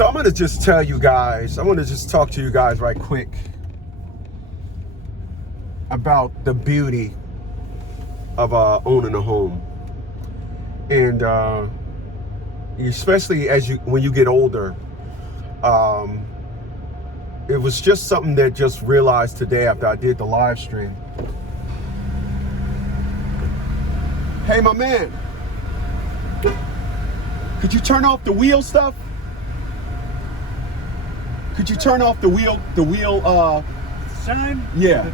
So I'm going to just tell you guys, I want to just talk to you guys right quick about the beauty of owning a home. And especially when you get older, it was just something that just realized today after I did the live stream. Hey, my man, could you turn off the wheel stuff? Could you turn off the wheel sign? Yeah.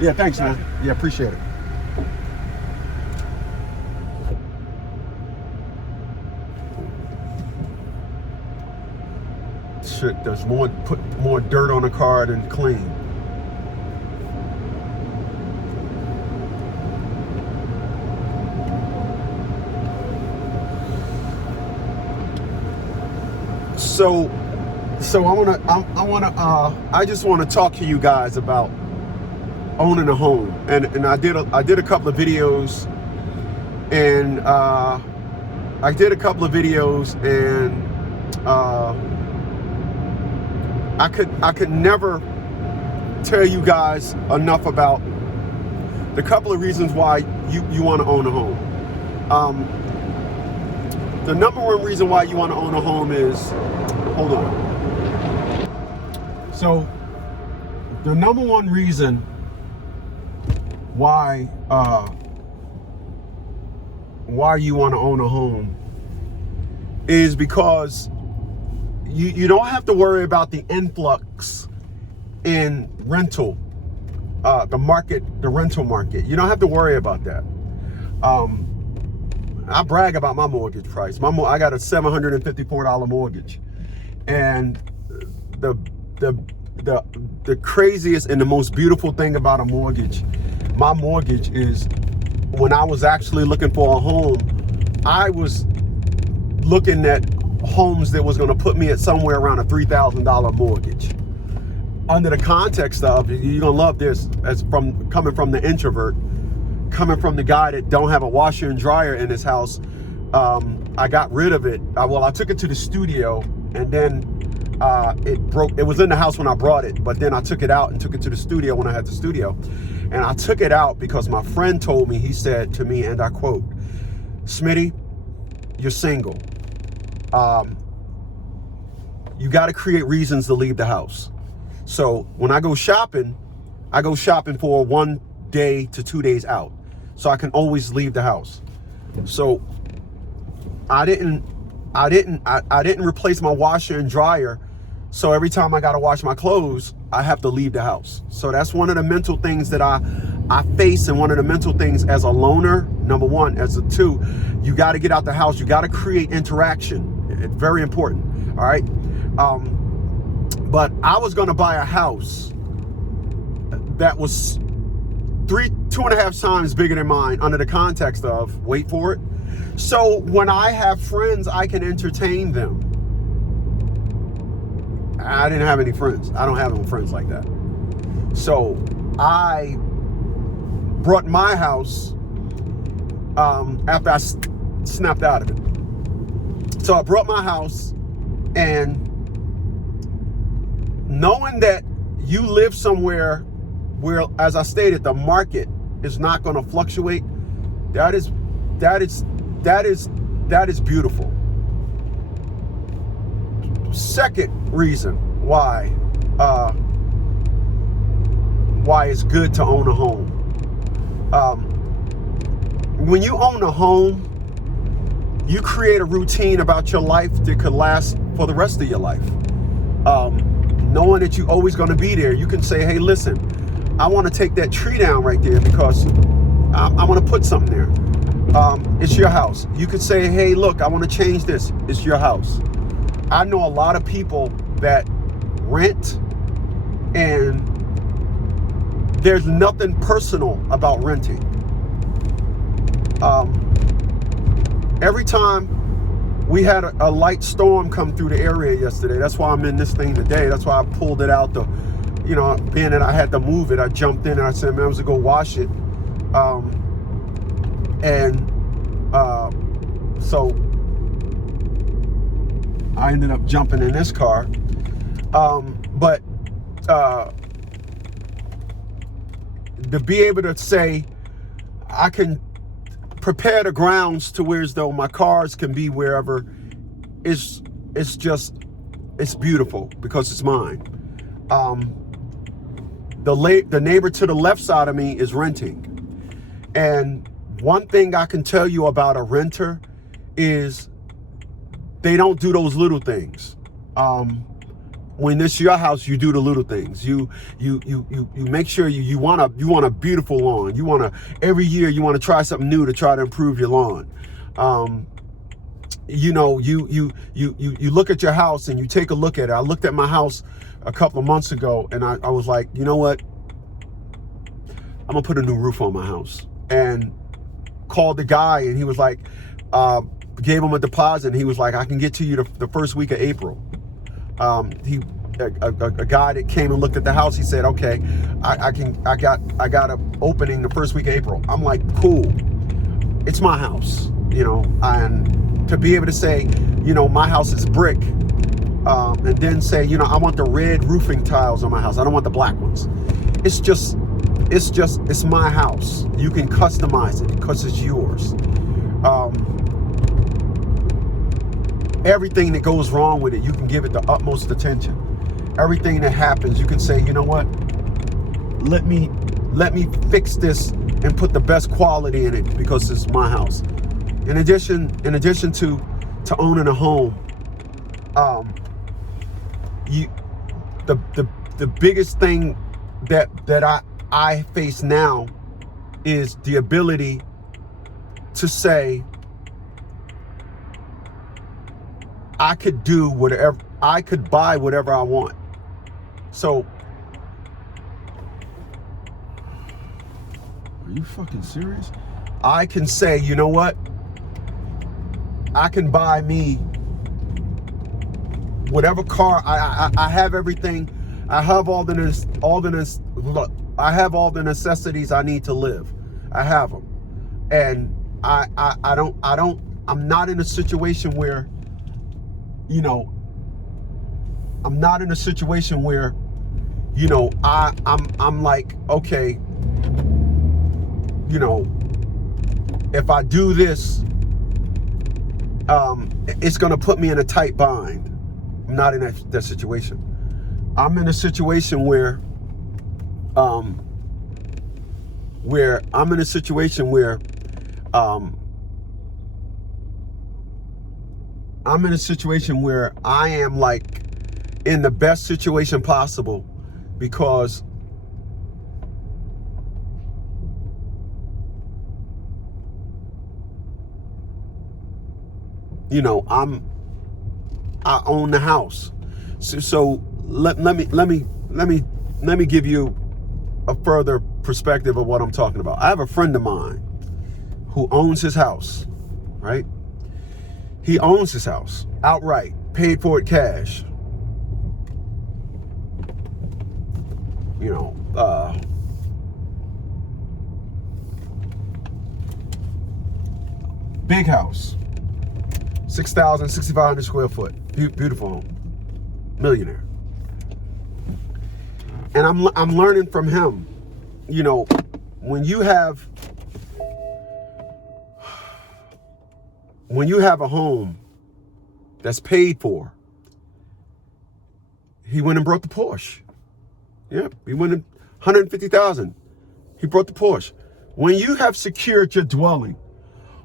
Yeah, thanks, man. Yeah, appreciate it. Shit, there's put more dirt on the car than clean. So I just want to talk to you guys about owning a home, and I did a couple of videos, and I could never tell you guys enough about the couple of reasons why you want to own a home. The number one reason why you want to own a home is, hold on. So the number one reason why you want to own a home is because you don't have to worry about the influx in rental, the rental market. You don't have to worry about that. I brag about my mortgage price. I got a $754 mortgage, and the craziest and the most beautiful thing about a mortgage, my mortgage, is when I was actually looking for a home, I was looking at homes that was going to put me at somewhere around a $3,000 mortgage. Under the context of, you're going to love this, as coming from the introvert, coming from the guy that don't have a washer and dryer in his house. I got rid of it. I took it to the studio, and then it broke. It was in the house when I brought it, but then I took it out and took it to the studio when I had the studio. And I took it out because my friend told me, he said to me, and I quote, "Smitty, you're single. You got to create reasons to leave the house. So when I go shopping for 1 day to 2 days out, so I can always leave the house." So I didn't replace my washer and dryer. So every time I got to wash my clothes, I have to leave the house. So that's one of the mental things that I face, and one of the mental things as a loner, number one. As a two, you got to get out the house. You got to create interaction. It's very important. All right. But I was going to buy a house that was 2.5 times bigger than mine, under the context of, wait for it, so when I have friends, I can entertain them. I didn't have any friends. I don't have any friends like that. So I brought my house after I snapped out of it. So I brought my house, and knowing that you live somewhere where, as I stated, the market is not going to fluctuate, that is beautiful. Second reason why it's good to own a home. When you own a home, you create a routine about your life that could last for the rest of your life. Knowing that you're always going to be there, you can say, "Hey, listen, I want to take that tree down right there because I want to put something there." It's your house. You could say, "Hey, look, I want to change this." It's your house. I know a lot of people that rent, and there's nothing personal about renting. Every time we had a light storm come through the area yesterday. That's why I'm in this thing today. That's why I pulled it out. Being that I had to move it, I jumped in and I said, "Man, I was to go wash it." So I ended up jumping in this car. But to be able to say I can prepare the grounds to where as though my cars can be wherever, it's beautiful because it's mine. The neighbor to the left side of me is renting. And one thing I can tell you about a renter is they don't do those little things. When it's your house, you do the little things. You make sure you want a beautiful lawn. Every year you want to try something new to try to improve your lawn. You look at your house and you take a look at it. I looked at my house a couple of months ago and I was like, you know what? I'm gonna put a new roof on my house. And called the guy and he was like, gave him a deposit and he was like, I can get to you the first week of April. A guy that came and looked at the house, he said, okay, I got an opening the first week of April. I'm like, cool. It's my house, and to be able to say, my house is brick, and then say, I want the red roofing tiles on my house. I don't want the black ones. It's my house. You can customize it because it's yours. Everything that goes wrong with it, you can give it the utmost attention. Everything that happens, you can say, you know what? Let me fix this and put the best quality in it because it's my house. In addition to owning a home, the biggest thing that I face now is the ability to say I could do whatever, I could buy whatever I want. So, are you fucking serious? I can say, you know what? I can buy me whatever car. I have everything. I have all the necessities I need to live. I have them, and I'm not in a situation where, I'm not in a situation where, I'm like, okay, if I do this, it's gonna put me in a tight bind. I'm not in that situation. I'm in a situation where I'm in a situation where I am like in the best situation possible because I own the house. So let me give you a further perspective of what I'm talking about. I have a friend of mine who owns his house, right? He owns his house outright, paid for it cash. Big house, 6,500 square foot, beautiful home, millionaire. And I'm learning from him, when you have a home that's paid for. He went and brought the Porsche. Yeah, he went in $150,000. He brought the Porsche. When you have secured your dwelling,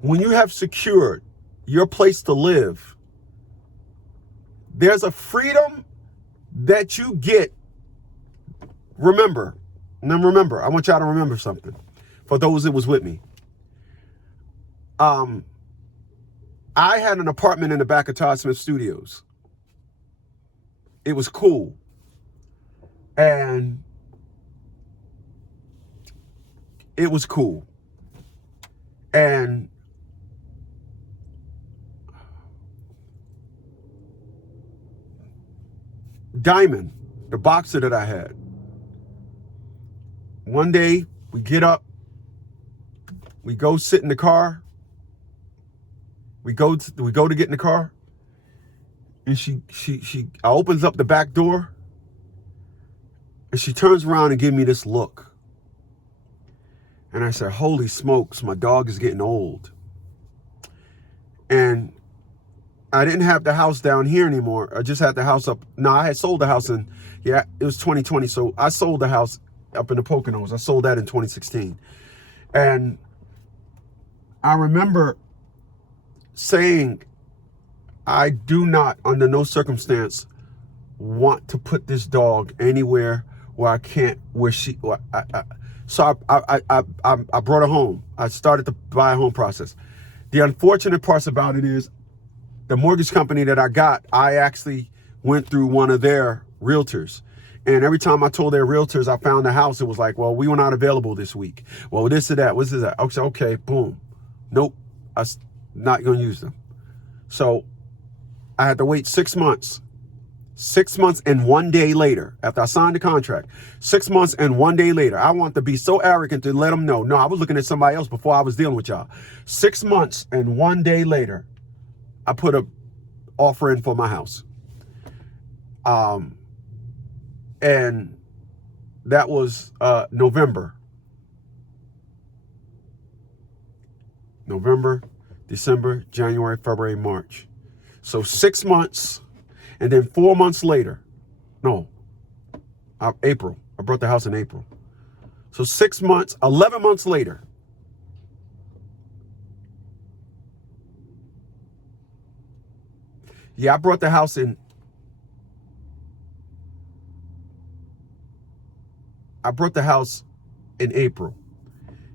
when you have secured your place to live, there's a freedom that you get. Remember, I want y'all to remember something. For those that was with me. I had an apartment in the back of Todd Smith Studios. It was cool. And it was cool. And Diamond, the boxer that I had, one day we get up, we go sit in the car, we go to get in the car, And she opens up the back door, and she turns around and gives me this look. And I said, holy smokes, my dog is getting old. And I didn't have the house down here anymore. I just had the house up. No, I had sold the house in, yeah, it was 2020. So I sold the house up in the Poconos. I sold that in 2016. And I remember saying, I do not, under no circumstance, want to put this dog anywhere where I can't, where she, so I brought her home. I started the buy a home process. The unfortunate parts about it is the mortgage company that I got, I actually went through one of their realtors. And every time I told their realtors I found a house, it was like, well, we were not available this week. Well, this or that, what's that? I said, okay, boom. Nope, I'm not going to use them. So I had to wait 6 months. 6 months and 1 day later, after I signed the contract, 6 months and 1 day later, I want to be so arrogant to let them know. No, I was looking at somebody else before I was dealing with y'all. 6 months and 1 day later, I put a offer in for my house. And that was November, December, January, February, March. So 6 months, and then 4 months later, April. I brought the house in April. So 6 months, 11 months later, yeah, I brought the house in. I brought the house in April.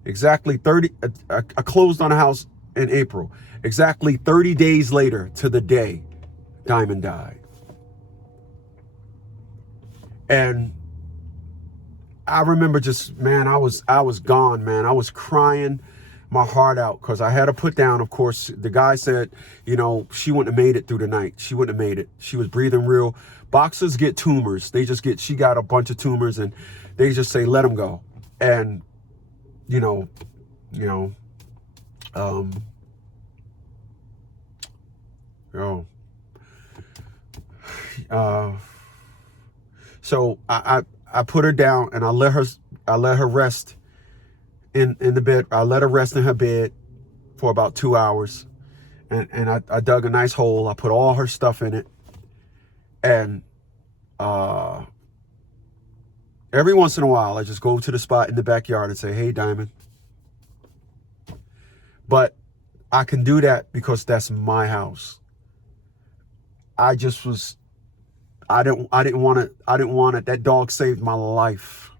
Exactly 30, I closed on a house in April. Exactly 30 days later to the day, Diamond died. And I remember just, man, I was gone, man. I was crying my heart out because I had to put down, of course, the guy said, you know, she wouldn't have made it through the night. She wouldn't have made it. She was breathing real. Boxers get tumors. She got a bunch of tumors and they just say, let them go. And, so I put her down and I let her rest in the bed. I let her rest in her bed for about 2 hours. And I dug a nice hole. I put all her stuff in it. And every once in a while, I just go to the spot in the backyard and say, hey, Diamond. But I can do that because that's my house. I didn't want it. That dog saved my life.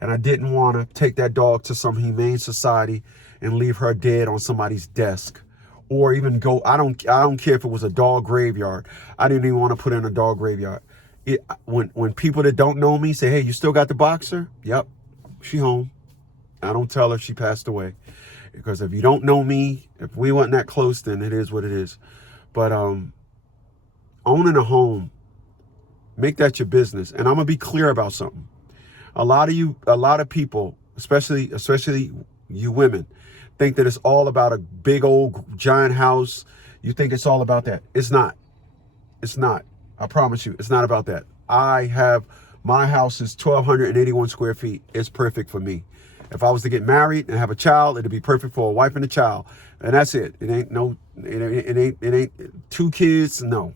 And I didn't want to take that dog to some humane society and leave her dead on somebody's desk. Or even go, I don't care if it was a dog graveyard. I didn't even want to put her in a dog graveyard. When people that don't know me say, hey, you still got the boxer? Yep, she home. I don't tell her she passed away. Because if you don't know me, if we weren't that close, then it is what it is. But owning a home, make that your business. And I'm going to be clear about something. A lot of people, especially you women, think that it's all about a big old giant house. You think it's all about that. It's not. It's not. I promise you, it's not about that. My house is 1,281 square feet. It's perfect for me. If I was to get married and have a child, it'd be perfect for a wife and a child. And that's it. It ain't 2 kids. No,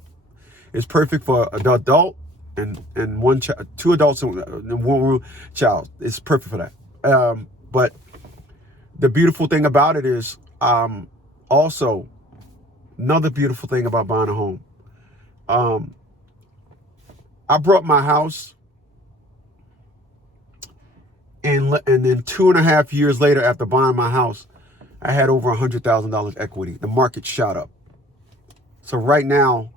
it's perfect for an adult and one child, 2 adults and 1 child. It's perfect for that. But the beautiful thing about it is, also another beautiful thing about buying a home. I brought my house, and then 2.5 years later, after buying my house, I had over $100,000 equity. The market shot up. So right now,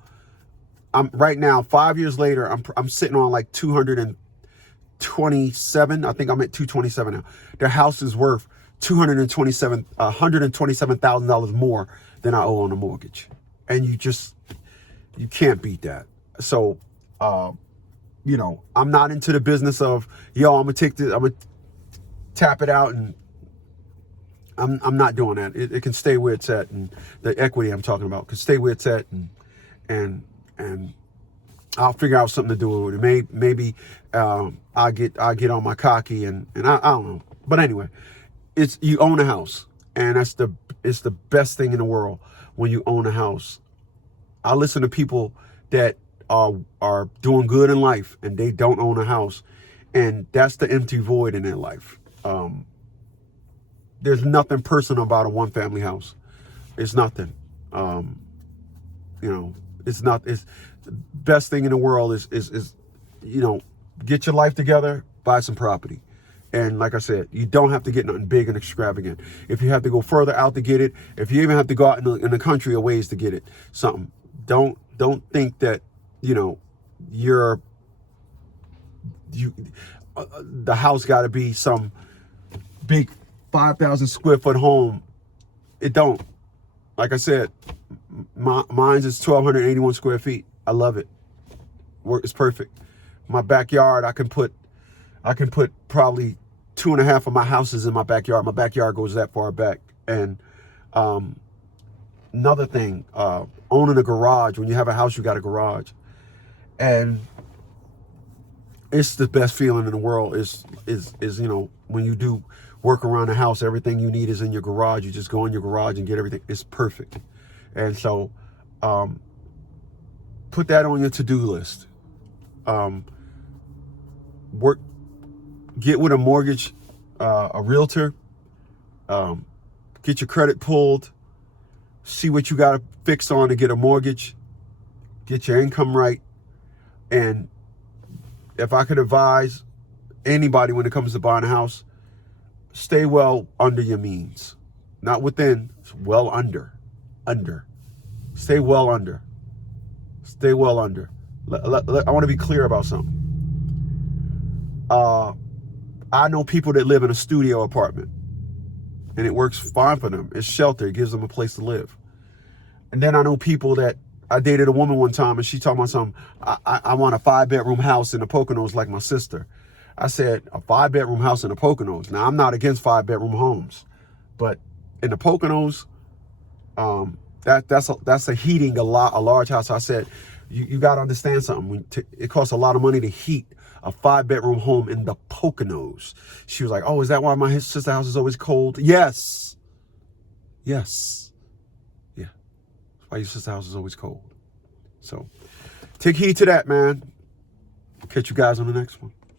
5 years later, I'm sitting on like 227. I think I'm at 227 now. The house is worth $127,000 more than I owe on the mortgage, and you can't beat that. So, I'm not into the business of, I'm gonna tap it out, and I'm not doing that. It can stay where it's at, and the equity I'm talking about can stay where it's at, and and I'll figure out something to do with it. Maybe I'll get on my cocky and I don't know. But anyway, you own a house, and it's the best thing in the world when you own a house. I listen to people that are doing good in life and they don't own a house, and that's the empty void in their life. There's nothing personal about a one-family house. It's nothing. It's the best thing in the world is get your life together, buy some property. And like I said, you don't have to get nothing big and extravagant. If you have to go further out to get it, if you even have to go out in the country a ways to get it, something. Don't think that, the house got to be some big 5,000 square foot home. It don't. Like I said, mine's is 1,281 square feet. I love it. It's perfect. My backyard, I can put probably 2.5 of my houses in my backyard. My backyard goes that far back. And another thing, owning a garage. When you have a house, you got a garage, and it's the best feeling in the world. Is when you do work around the house, everything you need is in your garage. You just go in your garage and get everything. It's perfect. And so put that on your to-do list. Get with a mortgage, a realtor, get your credit pulled, see what you got to fix on to get a mortgage, get your income right. And if I could advise anybody when it comes to buying a house, stay well under your means. Not within, well under. Stay well under. Stay well under. I want to be clear about something. I know people that live in a studio apartment, and it works fine for them. It's shelter. It gives them a place to live. And then I know people that, I dated a woman one time, and she talking about something. I want a 5-bedroom house in the Poconos like my sister. I said, a 5-bedroom house in the Poconos. Now, I'm not against 5-bedroom homes, but in the Poconos, that's a heating a large house. I said, you got to understand something. It costs a lot of money to heat a 5-bedroom home in the Poconos. She was like, oh, is that why my sister's house is always cold? Yes. Yeah. That's why your sister's house is always cold. So take heed to that, man. Catch you guys on the next one.